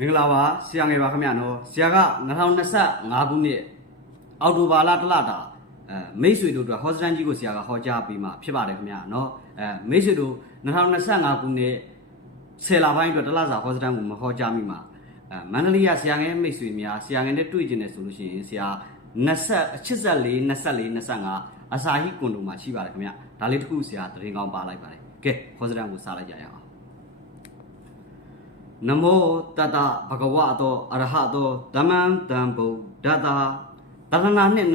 မင်္ဂလာပါဆရာငယ်ပါခင်ဗျာနော်ဆရာက2025ခုနှစ်အောက်တိုဘာလတလတာအဲမိတ်ဆွေတို့အတွက်ဟောစတန်ကြီးကိုဆရာကဟောကြားပေးမှာဖြစ်ပါတယ်ခင်ဗျာနော်အဲမိတ်ဆွေတို့2025ခုနှစ်ဆယ်လပိုင်းအတွက်တလစာဟောစတန်ကိုမဟောကြားမိမှာအဲမန္တလေးကဆရာငယ်မိတ်ဆွေများဆရာငယ်နဲ့တွေ့ကျင်တယ်ဆိုလို့ရှိရင်ဆရာ20 84 24 25အစာဟိကွန်ဒိုမှာရှိပါတယ်ခင်ဗျာဒါလေးတစ်ခုဆရာတရင်ကောင်းပါလိုက်ပါတယ်ကဲဟောစတန်ကိုစားလိုက်ကြရအောင် နမောတတဘဂဝတောအရဟတောဓမ္မံတံဗုဒ္ဓတာတရဏနှစ်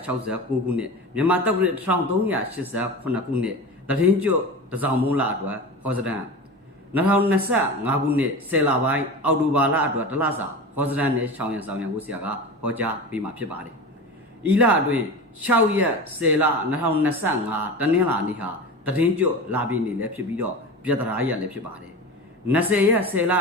2569ခုနှစ်မြန်မာတက္ကရာ1388ခုနှစ်တရင်ကျွတ်တစောင်းမုံးလာအတွက်ဟောစဒန်2025ခုနှစ်ဆယ်လပိုင်းအောက်တိုဘာလအတွက်တလစာဟောစဒန်နဲ့ရှောင်းရံဆောင်ရံကိုဆရာကဟောကြားပေးမှာဖြစ်ပါတယ်။ဤလအတွင်း6ရက်10လ2025တနင်္လာနေ့ဟာတရင်ကျွတ်လာပြီနေလည်းဖြစ်ပြီးတော့ပြတရာရက်လည်းဖြစ်ပါတယ်။ 20ရက်10လ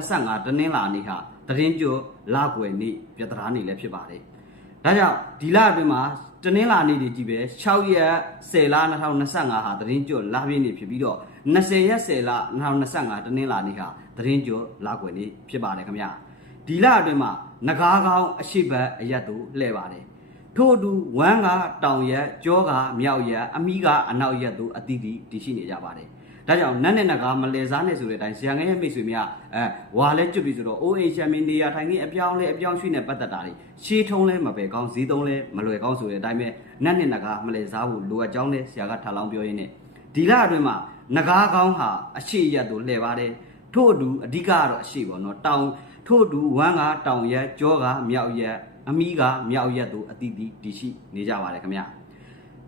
2025တနင်္လာနေ့ဟာတရင်ကျော်လကွယ်နေ့ပြတရာနေ့လည်းဖြစ်ပါတယ်။ဒါကြောင့်ဒီလအတွင်းမှာတနင်္လာနေ့ဒီကြည့်ပဲ6ရက်10လ2025ဟာတရင်ကျော်လပြည့်နေ့ဖြစ်ပြီးတော့20ရက်10လ2025တနင်္လာနေ့ဟာတရင်ကျော်လကွယ်နေ့ဖြစ်ပါတယ်ခင်ဗျာ။ဒီလအတွင်းမှာငကားကောင်းအရှိတ်အရက်တို့လှည့်ပါတယ်။ထို့အတူဝမ်းကတောင်ရက်ကြောကမြောက်ရက်အမိကအနောက်ရက်တို့အသီးသီးတည်ရှိနေကြပါတယ်။ ဒါကြောင့်နတ်နဲ့နဂါမလဲစားနဲ့ဆိုတဲ့အတိုင်းဇာငယ်ရဲ့မိတ်ဆွေများအဲဝါလဲကျွတ်ပြီဆိုတော့အိုးအိမ်ချမ်းမင်းနေရာထိုင်ခင်းအပြောင်းလဲအပြောင်းရွှေ့နဲ့ပတ်သက်တာတွေရှေးထုံးလဲမပဲကောင်းဈေးသုံးလဲမလွယ်ကောင်းဆိုတဲ့အတိုင်းပဲနတ်နဲ့နဂါမလဲစားဖို့လိုအပ်ကြောင်းလဲဆရာကထပ်လောင်းပြောရင်းနဲ့ဒီလအတွင်းမှာနဂါကောင်းဟာအရှိရက်တို့လှည့်ပါတယ်ထို့အတူအဓိကကတော့အရှိပေါ့နော်တောင်ထို့အတူဝမ်းကတောင်ရက်ကြောကမြောက်ရက်အမီးကမြောက်ရက်တို့အတိအတီတည်ရှိနေကြပါတယ်ခင်ဗျာ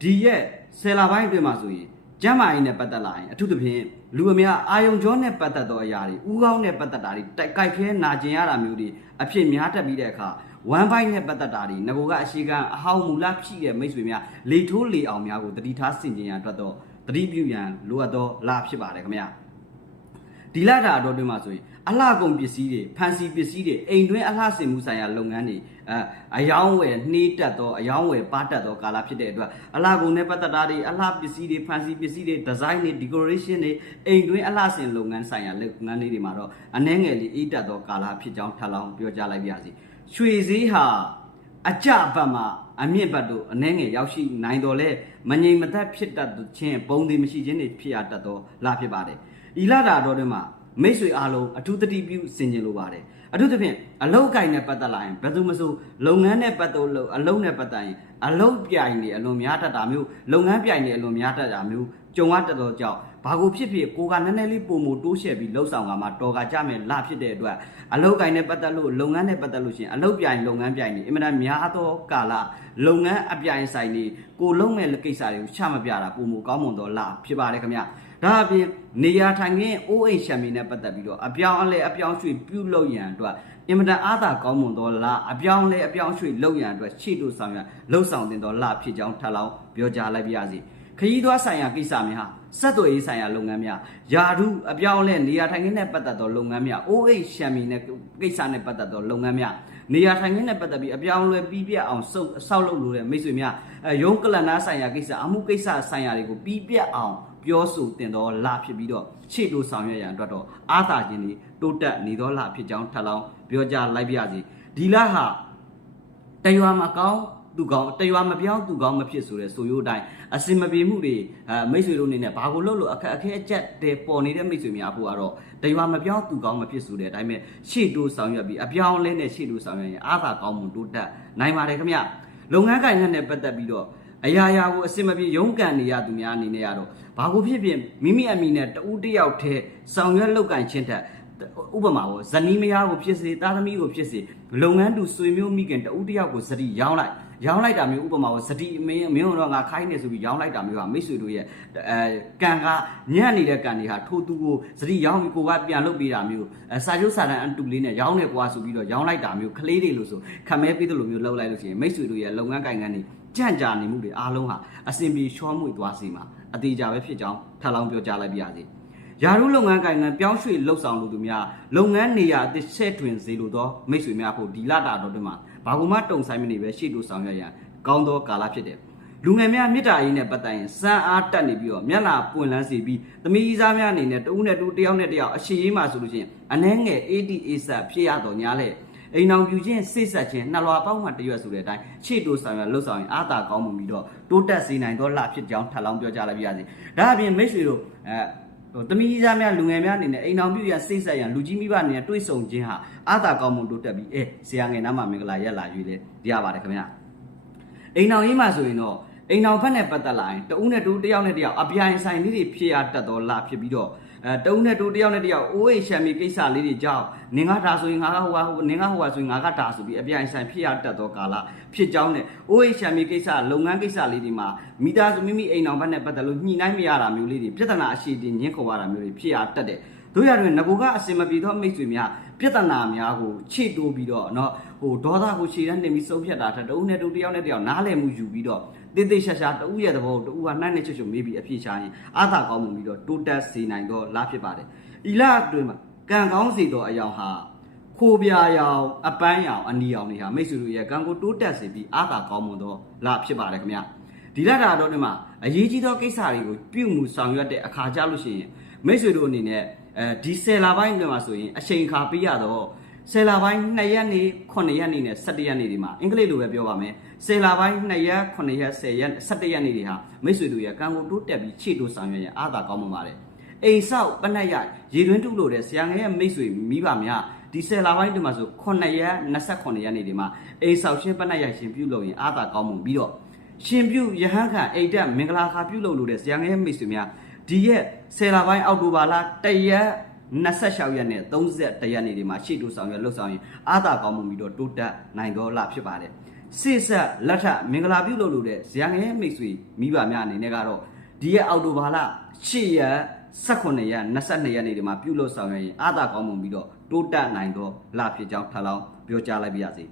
ဒီရက်ဆယ်လပိုင်းအတွင်းမှာဆိုရင် ကျမ်းမာရေးနဲ့ပတ်သက်လာရင်အထူးသဖြင့်လူအများအာယုံကြောနဲ့ပတ်သက်သောအရာတွေဥကောင်းနဲ့ပတ်သက်တာတွေတိုက်ကြိုက်ခဲနာကျင်ရတာမျိုးတွေအဖြစ်များတက်ပြီးတဲ့အခါဝမ်ဘိုက်နဲ့ပတ်သက်တာတွေငကိုကအရှိကအဟောင်းမူလဖြစ်တဲ့မိတ်ဆွေများလေထိုးလေအောင်များကိုတတိထားဆင်ကျင်ရန်အတွက်တော့တတိပြုရန်လိုအပ်သောလဖြစ်ပါတယ်ခင်ဗျာ ဒီလတာအတော်တွင်းမှာဆိုရင်အလှကုန်ပစ္စည်းတွေဖန်စီပစ္စည်းတွေအိမ်တွင်းအလှဆင်မှုဆိုင်ရာလုပ်ငန်းတွေအဲအယောင်းဝယ်နှေးတက်သောအယောင်းဝယ်ပါတက်သောကာလဖြစ်တဲ့အတွက်အလှကုန်နဲ့ပတ်သက်တာတွေအလှပစ္စည်းတွေဖန်စီပစ္စည်းတွေဒီဇိုင်းတွေ decoration တွေအိမ်တွင်းအလှဆင်လုပ်ငန်းဆိုင်ရာလုပ်ငန်းလေးတွေမှာတော့အနှဲငယ်လေးအေးတက်သောကာလဖြစ်ကြောင်းထပ်လောင်းပြောကြားလိုက်ပါရစေရွှေစည်းဟာအကြဘတ်မှာအမြင့်ဘတ်တို့အနှဲငယ်ရောက်ရှိနိုင်တော်လဲမငြိမ်မသက်ဖြစ်တတ်ခြင်းပုံသေးမရှိခြင်းတွေဖြစ်ရတတ်သောလဖြစ်ပါတယ်။ ဤလတာတော်တွင်မှာမိတ်ဆွေအားလုံးအထူးတတိပြုဆင်ခြင်လိုပါတယ်။အထူးသဖြင့်အလုတ်ကိုင်နဲ့ပတ်သက်လာရင်ဘယ်သူမဆိုလုပ်ငန်းနဲ့ပတ်သက်လို့အလုတ်နဲ့ပတ်သက်ရင်အလုတ်ပြိုင်နေအလွန်များတတ်တာမျိုးလုပ်ငန်းပြိုင်နေအလွန်များတတ်တာမျိုးကြုံရတတ်သောကြောင့်ဘာကိုဖြစ်ဖြစ်ကိုကနည်းနည်းလေးပုံမတိုးရှက်ပြီးလှုပ်ဆောင်ကမှတော်ကကြမယ်လဖြစ်တဲ့အတွက်အလုတ်ကိုင်နဲ့ပတ်သက်လို့လုပ်ငန်းနဲ့ပတ်သက်လို့ရှိရင်အလုတ်ပြိုင်လုပ်ငန်းပြိုင်နေအင်မတန်များသောကာလလုပ်ငန်းအပြိုင်ဆိုင်နေကိုလုံးမဲ့ကိစ္စတွေကိုချမပြတာပုံမကောင်းမွန်သောလဖြစ်ပါတယ်ခင်ဗျ ဒါအပြင်နေရာထိုင်ခင်းအိုးအိမ်ရှံမီနဲ့ပတ်သက်ပြီးတော့အပြောင်းအလဲအပြောင်းရွှေ့ပြုလုပ်ရန်အတွက်အင်မတန်အားသာကောင်းမွန်သောလအပြောင်းလဲအပြောင်းရွှေ့လုပ်ရန်အတွက်ရှေ့တို့ဆောင်ရန်လှုပ်ဆောင်တင်သောလဖြစ်ကြောင်းထပ်လောင်းပြောကြားလိုက်ပါရစေခရီးသွားဆိုင်ရာကိစ္စများဆက်သွယ်ရေးဆိုင်ရာလုပ်ငန်းများယာဓုအပြောင်းအလဲနေရာထိုင်ခင်းနဲ့ပတ်သက်သောလုပ်ငန်းများအိုးအိမ်ရှံမီနဲ့ကိစ္စနဲ့ပတ်သက်သောလုပ်ငန်းများနေရာထိုင်ခင်းနဲ့ပတ်သက်ပြီးအပြောင်းအလဲပြီးပြတ်အောင်စုပ်ဆောက်လုပ်လို့တဲ့မိတ်ဆွေများအဲရုံးကလန်နာဆိုင်ရာကိစ္စအမှုကိစ္စဆိုင်ရာတွေကိုပြီးပြတ်အောင် ပြောဆိုတင်တော့လဖြစ်ပြီးတော့ခြေတိုးဆောင်ရွက်ရန်အတွက်တော့အာသာခြင်းတွေတိုးတက်နေတော့လဖြစ်ကြောင်းထပ်လောင်းပြောကြားလိုက်ပါရစေဒီလဟာတရွာမကောင်းသူကောင်းတရွာမပြောင်းသူကောင်းမဖြစ်ဆိုတဲ့ဆိုရိုးအတိုင်းအစင်မပြေမှုတွေအဲမိတ်ဆွေတို့အနေနဲ့ဘာကိုလုပ်လို့အခက်အခဲအကျက်တွေပေါ်နေတဲ့မိတ်ဆွေများဖို့ကတော့တရွာမပြောင်းသူကောင်းမဖြစ်ဆိုတဲ့အတိုင်းပဲရှေ့တိုးဆောင်ရွက်ပြီးအပြောင်းလဲနဲ့ရှေ့တိုးဆောင်ရွက်ရင်အာသာကောင်းမှုတိုးတက်နိုင်ပါတယ်ခင်ဗျလုပ်ငန်းကိုင်နဲ့ပတ်သက်ပြီးတော့ အရာရာကိုအစင်မပြေရုန်းကန်နေရသူများအနေနဲ့ရတော့ဘာကိုဖြစ်ဖြစ်မိမိအမိနဲ့တဦးတစ်ယောက်တည်းဆောင်ရွက်လုပ်ကန်ချင်းထက် ဥပမာပေါ့ဇနီးမယားကိုဖြစ်စေသားသမီးကိုဖြစ်စေလုပ်ငန်းတူဆွေမျိုးမိခင်တဦးတစ်ယောက်ကိုဇတိရောင်းလိုက်ရောင်းလိုက်တာမျိုးဥပမာပေါ့ဇတိမင်းမင်းတို့ငါခိုင်းနေဆိုပြီးရောင်းလိုက်တာမျိုးဟာမိတ်ဆွေတို့ရဲ့အဲကံကညံ့နေတဲ့ကံတွေဟာထိုးသူကိုဇတိရောင်းပြီးကိုကပြန်လုပ်ပေးတာမျိုးအဲစာချုပ်စာတမ်းအတူလေးနဲ့ရောင်းနေကွာဆိုပြီးတော့ရောင်းလိုက်တာမျိုးကလေးတွေလို့ဆိုခမဲပေးတယ်လို့မျိုးလုပ်လိုက်လို့ရှိရင်မိတ်ဆွေတို့ရဲ့လုပ်ငန်းကိုင်ငန်းတွေကြံ့ကြာနေမှုတွေအားလုံးဟာအစဉ်ပြေချောမွေ့သွားစေမှာအသေးကြပဲဖြစ်ကြောင်းထပ်လောင်းပြောကြားလိုက်ပါရစေ။ ယာရုလုပ်ငန်းကိုင်ငန်းပြောင်းရွှေ့လှုပ်ဆောင်လူသူများလုပ်ငန်းနေရာအသစ်ဆက်တွင်စေလိုသောမိတ်ဆွေများဖို့ဒီလတာတော်တွင်မှာဘာကူမှတုံဆိုင်မနေပဲရှေ့တိုးဆောင်ရွက်ရန်ကောင်းသောကာလဖြစ်တယ်။လူငယ်များမေတ္တာရေးနဲ့ပတ်သက်ရင်စံအားတက်နေပြီးတော့မျက်နှာပွင့်လန်းစေပြီးသမီးကြီးစားများအနေနဲ့တဦးနဲ့တူတယောက်နဲ့တယောက်အရှိရေးမှဆိုလို့ရှိရင်အနှဲငယ် ADA ဆက်ဖြစ်ရတော့ညာလေအိမ်အောင်ပြူချင်းစိတ်ဆက်ချင်းနှလွာပေါင်းမှတရွက်ဆိုတဲ့အတိုင်းခြေတိုးဆောင်ရလှုပ်ဆောင်ရင်အာသာကောင်းမှုပြီးတော့တိုးတက်စေနိုင်တော့လှဖြစ်ကြောင်းထပ်လောင်းပြောကြလိုက်ပါရစေဒါအပြင်မိတ်ဆွေတို့အဲ ဟိုတမီးကြီးစားများလူငယ်များအနေနဲ့အိမ်အောင်ပြူရစိတ်ဆက်ရန်လူကြီးမိဘအနေနဲ့တွေးဆုံခြင်းဟာအာသာကောင်းမှုတိုးတက်ပြီးအဲဆရာငယ်နားမှာမင်္ဂလာရက်လာရွေးလေရပါတယ်ခင်ဗျာအိမ်တော်ရေးမှာဆိုရင်တော့အိမ်တော်ဘက်နဲ့ပတ်သက်လာရင်တဦးနဲ့တူတယောက်နဲ့တယောက်အပြိုင်ဆိုင်လေးတွေဖြစ်ရတတ်တော့လာဖြစ်ပြီးတော့ အဲတဦးနဲ့တူတယောက်နဲ့တယောက်အိုးအိမ်ရှံမီကိစ္စလေးတွေကြောင့်နင်ကဒါဆိုရင်ငါကဟိုကဟိုနင်ကဟိုကဆိုရင်ငါကဒါဆိုပြီးအပြိုင်ဆိုင်ဖြစ်ရတတ်တော့ကာလဖြစ်ကြောင်းနဲ့အိုးအိမ်ရှံမီကိစ္စလုပ်ငန်းကိစ္စလေးတွေမှာမိသားစုမိမိအိမ်တော်ဘက်နဲ့ပတ်သက်လို့ညှိနှိုင်းမရတာမျိုးလေးတွေပြဿနာအရှိတင်ညှင်းခုံရတာမျိုးတွေဖြစ်ရတတ်တယ်တို့ရတွင်ငကိုကအစင်မပြေသောမိတ်ဆွေများပြဿနာများကိုခြေတိုးပြီးတော့เนาะဟိုဒေါသကိုခြေတန်းနေပြီးဆုံးဖြတ်တာထက်တဦးနဲ့တူတယောက်နဲ့တယောက်နားလည်မှုယူပြီးတော့ တိတ်တိတ်ရှာရှာတဦးရဲ့သဘောတဦးကနှမ်းနဲ့ချွတ်ချွတ်မေးပြီးအပြည့်ချရင်အာသာကောင်းမှုပြီးတော့တိုးတက်စေနိုင်တော့လားဖြစ်ပါတယ်။ဤလအတွင်းမှာကံကောင်းစေသောအယောင်ဟာခိုးပြာရောင်အပန်းရောင်အနီရောင်တွေဟာမိတ်ဆွေတို့ရဲ့ကံကိုတိုးတက်စေပြီးအာသာကောင်းမှုတော့လားဖြစ်ပါတယ်ခင်ဗျာ။ဒီလတာတော့ဒီမှာအရေးကြီးသောကိစ္စတွေကိုပြုမှုဆောင်ရွက်တဲ့အခါကြလို့ရှိရင်မိတ်ဆွေတို့အနေနဲ့အဲဒီဆယ်လပိုင်းအတွင်းမှာဆိုရင်အချိန်ခါပေးရတော့ ဆယ်လပိုင်း2ရက်နေ9ရက်နေနဲ့17ရက်နေဒီမှာအင်္ဂလိပ်လိုပဲပြောပါမယ်ဆယ်လပိုင်း2ရက်9ရက်10ရက်17ရက်နေတွေဟာမိတ်ဆွေတို့ရဲ့ကံကိုတိုးတက်ပြီးခြေတိုးဆောင်ရွက်ရအားသာကောင်းမှပါတယ်အိမ်ဆောက်ပနက်ရရေတွင်းတုလို့တဲ့ဆရာငယ်ရဲ့မိတ်ဆွေမိဘများဒီဆယ်လပိုင်းအတွင်းမှာဆို9ရက်28ရက်နေဒီမှာအိမ်ဆောက်ရှင်းပနက်ရရှင်ပြုလုပ်ရင်အားသာကောင်းမှုပြီးတော့ရှင်ပြုယဟန်ခံအိတ်တက်မင်္ဂလာခါပြုလုပ်လို့တဲ့ဆရာငယ်ရဲ့မိတ်ဆွေများဒီရက်ဆယ်လပိုင်းအောက်တိုဘာလ1ရက် 26ရက်နဲ့31ရက်နေ့ဒီမှာရှေ့တိုးဆောင်ရွက်လှုပ်ဆောင်ရင်အာသာကောင်းမှုပြီးတော့တိုးတက်နိုင်တော့လဖြစ်ပါတယ်စိဆက်လက်ထမင်္ဂလာပြုလုပ်လို့တဲ့ဇယံငယ်မိတ်ဆွေမိဘများအနေနဲ့ကတော့ဒီရက်အောက်တိုဘာလ8ရက်18ရက်22ရက်နေ့ဒီမှာပြုလုပ်ဆောင်ရွက်ရင်အာသာကောင်းမှုပြီးတော့တိုးတက်နိုင်တော့လဖြစ်ကြောင်းထပ်လောင်းပြောကြားလိုက်ပါရစေ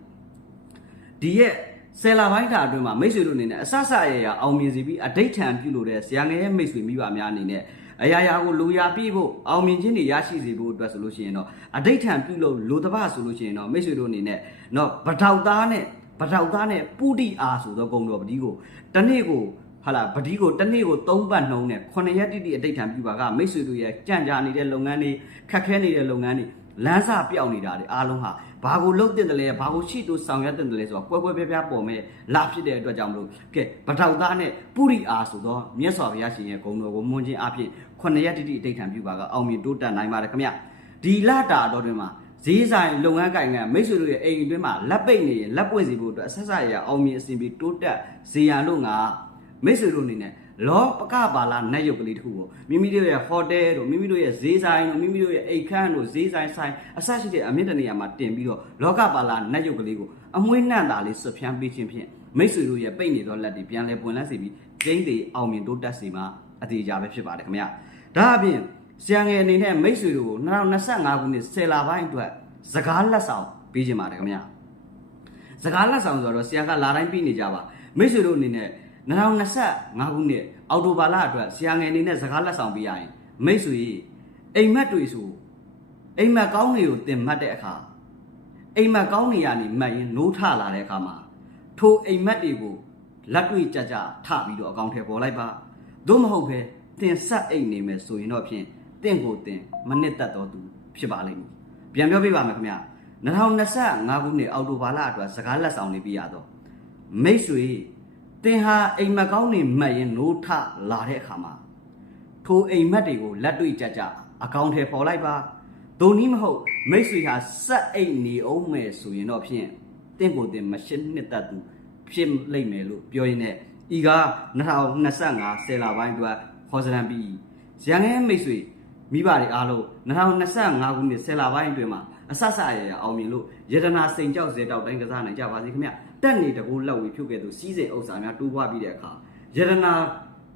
ဒီရက်ဆယ်လာပိုင်းတာအတွင်းမှာမိတ်ဆွေတို့အနေနဲ့အဆဆရရအောင်မြင်စီပြီးအဋိဋ္ဌံပြုလို့တဲ့ဇယံငယ်ရဲ့မိတ်ဆွေမိဘများအနေနဲ့ အရာရာကိုလူရာပြည့်ဖို့အောင်မြင်ခြင်းတွေရရှိစေဖို့အတွက်ဆိုလို့ရှိရင်တော့အဋိဋ္ဌံပြုလို့လူတပဆိုလို့ရှိရင်တော့မိတ်ဆွေတို့အနေနဲ့တော့ဗထောက်သားနဲ့ဗထောက်သားနဲ့ပုတိအားဆိုသောဂုံတော်ပတိကိုတနေ့ကိုဟာလာပတိကိုတနေ့ကို၃ပတ်နှုံးနဲ့9ရက်တိတိအဋိဋ္ဌံပြုပါကမိတ်ဆွေတို့ရဲ့ကြံ့ကြာနေတဲ့လုပ်ငန်းတွေခက်ခဲနေတဲ့လုပ်ငန်းတွေ လမ်းစာပြောင်းနေတာတွေအားလုံးဟာဘာကိုလုတ်တင်တယ်လဲဘာကိုရှိတူဆောင်ရွက်တင်တယ်လဲဆိုတော့ကွဲကွဲပြားပြားပေါ်မဲ့လာဖြစ်တဲ့အတွက်ကြောင့်မလို့ကဲဗထောက်သားနဲ့ပုရိအားဆိုတော့မြတ်စွာဘုရားရှင်ရဲ့ဂုဏ်တော်ကိုမွန်းခြင်းအပြင်ခုနှစ်ရက်တိတိအဋိဋ္ဌံပြုပါကအောင်မြင်တိုးတက်နိုင်ပါတယ်ခင်ဗျဒီလတာတော်တွင်မှာဈေးဆိုင်လုပ်ငန်းကိုင်ငံမိတ်ဆွေတို့ရဲ့အိမ်အတွင်းမှာလက်ပိတ်နေရင်လက်ပွင့်စီဖို့အတွက်အဆက်ဆက်ရအောင်မြင်အစဉ်ပြီးတိုးတက်ဇေယံလို့ငါမိတ်ဆွေတို့အနေနဲ့ လောပကပါလာနတ်ရုပ်ကလေးတစ်ခုကိုမိမိတို့ရဲ့ဟိုတယ်တို့မိမိတို့ရဲ့ဈေးဆိုင်တို့မိမိတို့ရဲ့အိတ်ခမ်းတို့ဈေးဆိုင်ဆိုင်အစရှိတဲ့အမြင့်တနေရာမှာတင်ပြီးတော့လောကပါလာနတ်ရုပ်ကလေးကိုအမွှေးနှံ့တာလေးဆွဖြန်းပေးခြင်းဖြင့်မိတ်ဆွေတို့ရဲ့ပိတ်နေသောလက်တွေပြန်လဲပွင့်လန်းစေပြီးကျင်းတွေအောင်မြင်တိုးတက်စေမှာအသေးအကြပဲဖြစ်ပါတယ်ခင်ဗျာဒါအပြင်ဆရာငယ်အနေနဲ့မိတ်ဆွေတို့ကို2025ခုနှစ်10လပိုင်းအတွက်စကားလက်ဆောင်ပေးခြင်းပါတယ်ခင်ဗျာစကားလက်ဆောင်ဆိုတော့ဆရာကလာတိုင်းပြီးနေကြပါမိတ်ဆွေတို့အနေနဲ့ 2025ခုနှစ်အောက်တိုဘာလအတွက်ဆရာငယ်အနေနဲ့စကားလက်ဆောင်ပေးရရင်မိတ်ဆွေအိမ်မက်တွေဆိုအိမ်မက်ကောင်းတွေကိုတင်မှတ်တဲ့အခါအိမ်မက်ကောင်းတွေကနေမှတ်ရင်နိုးထလာတဲ့အခါမှာထိုအိမ်မက်တွေကိုလက်တွေ့ကြကြထပြီးတော့အကောင့်ထဲပေါ်လိုက်ပါသို့မဟုတ်ပဲတင်ဆက်အိမ်နေမယ်ဆိုရင်တော့ဖြင့်တင့်ကိုတင်မနစ်သက်တော်သူဖြစ်ပါလိမ့်မယ်ပြန်ပြောပြပါမယ်ခင်ဗျာ2025ခုနှစ်အောက်တိုဘာလအတွက်စကားလက်ဆောင်လေးပြရတော့မိတ်ဆွေ တင်ဟာအိမ်မက်ကောင်းနေမှတ်ရင်နိုးထလာတဲ့အခါမှာထိုအိမ်မက်တွေကိုလက်တွေ့ကြကြအကောင့်ထဲပေါ်လိုက်ပါဒုံနီးမဟုတ်မိတ်ဆွေဟာစက်အိတ်နေအောင်မယ်ဆိုရင်တော့ဖြင့်တင့်ကိုတင်မရှင်းနှစ်သက်သူဖြစ်လိမ့်မယ်လို့ပြောရင်းနဲ့ဤက2025ဆယ်လပိုင်းအတွက်ခေါ်စရန်ပြီးရန်ငယ်မိတ်ဆွေမိဘတွေအားလုံး2025ခုနှစ်ဆယ်လပိုင်းအတွင်းမှာအဆဆရရအောင်မြင်လို့ယတနာစိန်ကြောက်စေတောက်တိုင်းကစားနိုင်ကြပါစေခင်ဗျ တက်နေတကူလောက်ဝေဖြုတ်ခဲ့သူစီးစိမ်ဥစ္စာများတိုးပွားပြီးတဲ့အခါယတနာ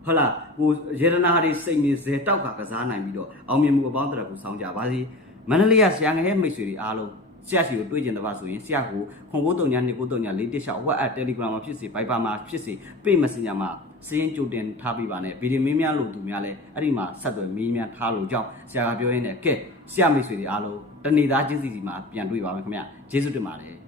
ဟုတ်လားဟိုယတနာတွေစိတ်နေစေတောက်ကကစားနိုင်ပြီးတော့အောင်မြင်မှုအပေါင်းတရကိုစောင်းကြပါစေမန္တလေးရဆရာငယ်မိတ်ဆွေတွေအားလုံးဆရာရှိကိုတွေ့ကျင်တဲ့ပါဆိုရင်ဆရာကိုခွန်ကိုတုံညာနေကိုတုံညာလေးတစ်လျှောက် WhatsApp Telegram မှာဖြစ်စေ Viber မှာဖြစ်စေ Pay Messenger မှာစည်ရင်ကြိုတင်ထားပေးပါနဲ့ဗီဒီမင်းများလို့သူများလဲအဲ့ဒီမှာဆက်သွယ်မင်းများထားလို့ကြောင်းဆရာကပြောရင်းနဲ့ကဲဆရာမိတ်ဆွေတွေအားလုံးတဏီသားချင်းစီစီမှာပြန်တွေ့ပါမယ်ခင်ဗျကျေးဇူးတင်ပါတယ်